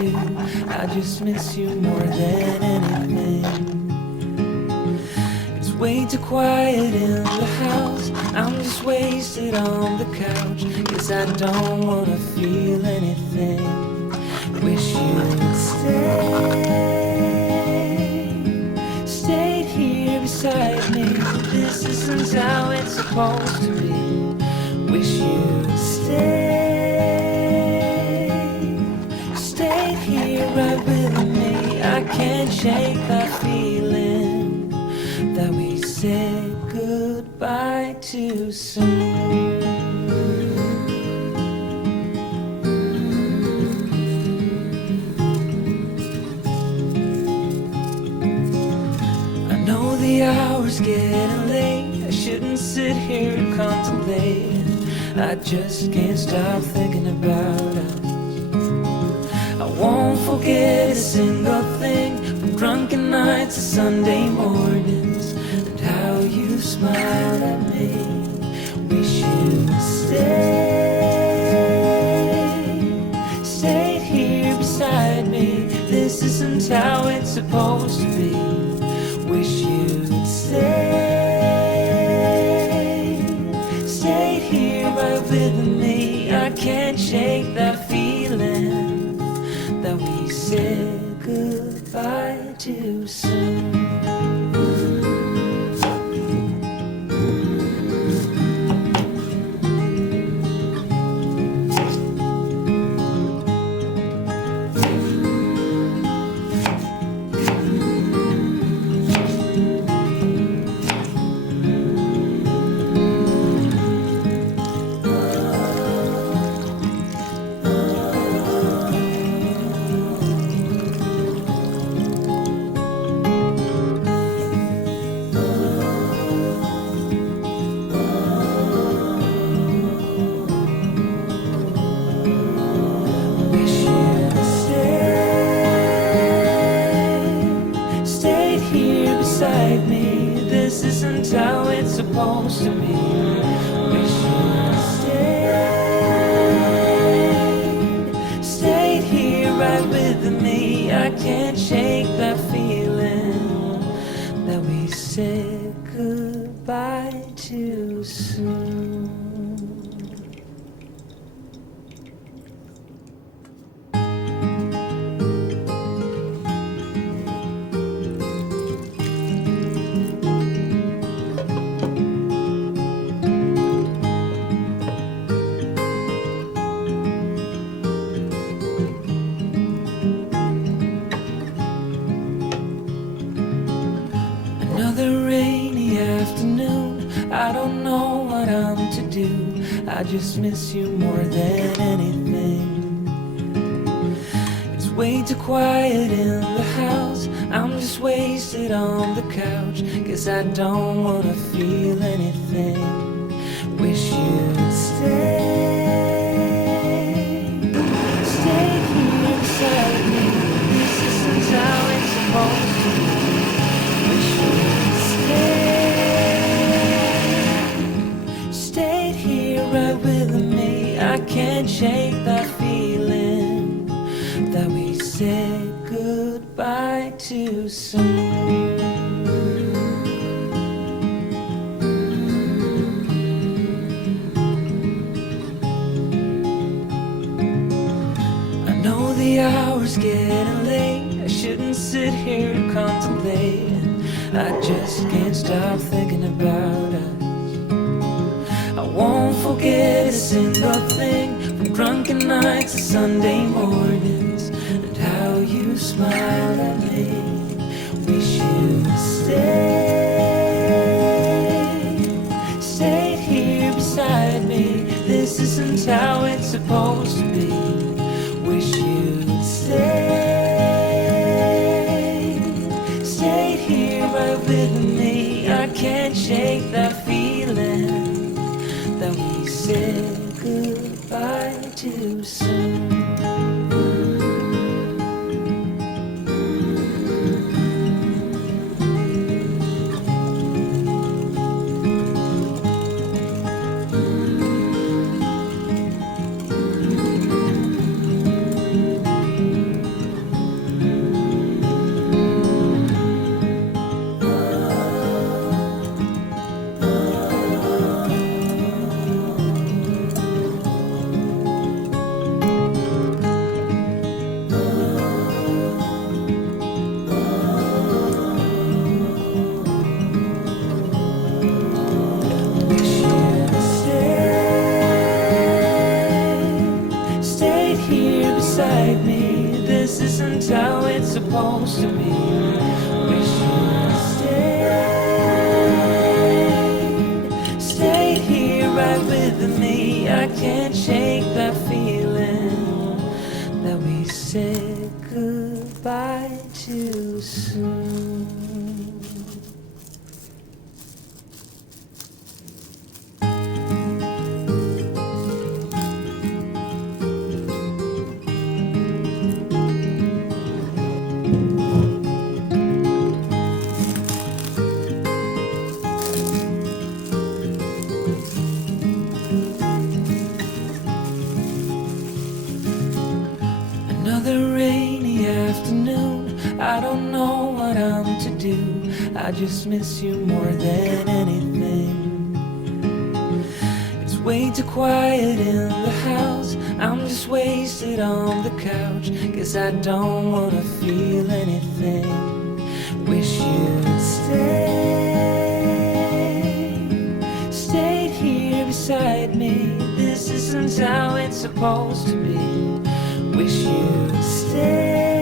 do. I just miss you more than anything. It's way too quiet in the house. I'm just wasted on the couch, 'cause I don't wanna feel anything. Wish you'd stayed here beside me. This isn't how it's supposed to be. Wish you'd stayed here right with me. I can't shake that feeling that we said goodbye too soon. I know the hour's getting late. I shouldn't sit here and contemplate. I just can't stop thinking about us. I won't forget a single thing, from drunken nights to Sunday mornings, and how you smiled at me. Wish you'd stayed here beside me. This isn't how it's supposed to be. Wish you'd stayed here right with me. I can't shake that feeling that we said goodbye too soon. How it's supposed to be. Wish you'd stayed here right with me. I can't shake that feeling that we said goodbye too soon. I just miss you more than anything. It's way too quiet in the house. I'm just wasted on the couch, 'cause I don't wanna feel anything. Wish you'd stayed here beside me. This isn't how it's supposed to be. Wish you'd stayed here right with me. I can't shake that feeling that we said goodbye too soon. I know the hour's getting late. I shouldn't sit here and contemplate. I just can't stop thinking about us. I won't forget a single thing, from drunken nights to Sunday mornings, and how you smiled at me. Wish you'd stayed here beside me. This isn't how it's supposed to be. Wish you'd stayed here right with me. I can't shake that feeling that we said goodbye too soon. supposed to be. Wish you'd stayed here right with me. I can't shake that feeling that we said goodbye too soon. Another rainy afternoon, I don't know what I'm to do. I just miss you more than anything. It's way too quiet in the house, I'm just wasted on the couch. Guess I don't wanna feel anything. Wish you'd stayed here beside me. This isn't how it's supposed to be. Wish you'd stayed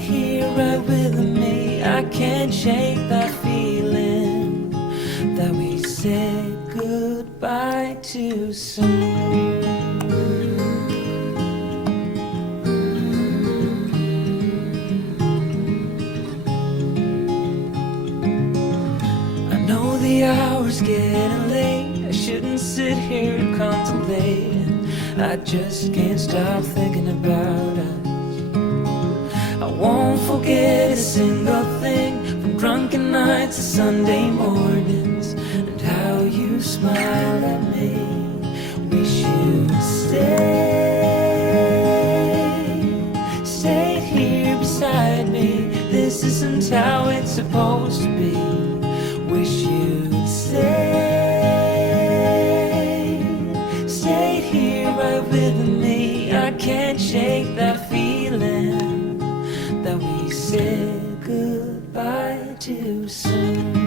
here right with me. I can't shake that feeling that we said goodbye too soon. I know the hour's getting late, I shouldn't sit here and contemplate. I just can't stop thinking about us. I won't forget a single thing, from drunken nights to Sunday mornings, and how you smiled at me. Wish you'd stayed here beside me. This isn't how it's supposed to be. Wish you'd stayed here right with me. I can't shake that feeling that we said goodbye too soon.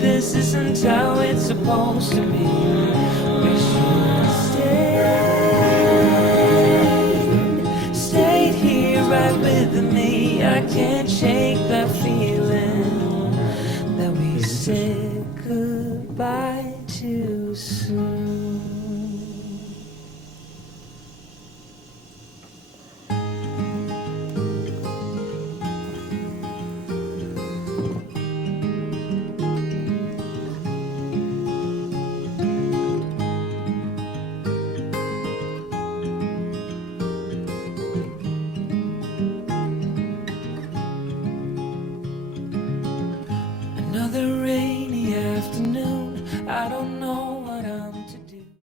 This isn't how it's supposed to be. Wish you'd stayed here right with me. I can't shake that feeling that we said goodbye too soon.